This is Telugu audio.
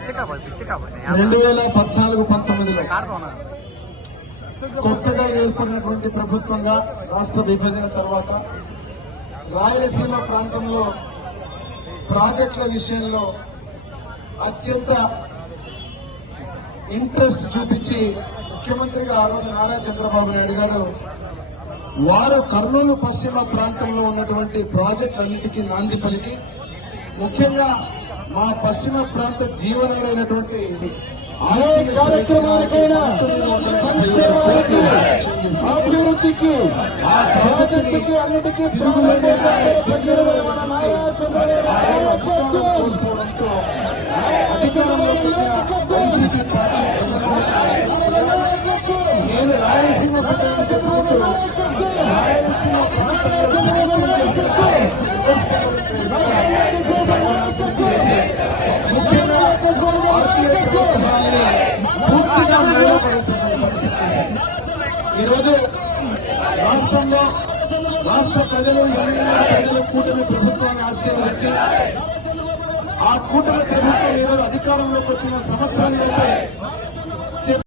2014-19లో కొత్తగా ఏర్పడినటువంటి ప్రభుత్వంగా రాష్ట్ర విభజన తర్వాత రాయలసీమ ప్రాంతంలో ప్రాజెక్టుల విషయంలో అత్యంత ఇంట్రెస్ట్ చూపించి ముఖ్యమంత్రిగా ఆ రోజు నారా చంద్రబాబు నాయుడు గారు వారు కర్నూలు పశ్చిమ ప్రాంతంలో ఉన్నటువంటి ప్రాజెక్టులన్నిటికీ నాంది పలికి ముఖ్యంగా మా పశ్చిమ ప్రాంత జీవనాడైనటువంటి కార్యక్రమానికైనా సంక్షేమానికి అభివృద్ధికి ఆ ప్రాజెక్టుకి అన్నిటికీ నేను రాయలసీమ ముఖ్యంగా ఈరోజు రాష్ట్రంలో రాష్ట్ర ప్రజలు ప్రజలు కూటమి ప్రభుత్వాన్ని ఆశీర్వదించి ఆ కూటమి ప్రభుత్వం ఈరోజు అధికారంలోకి వచ్చిన సంవత్సరంలోపే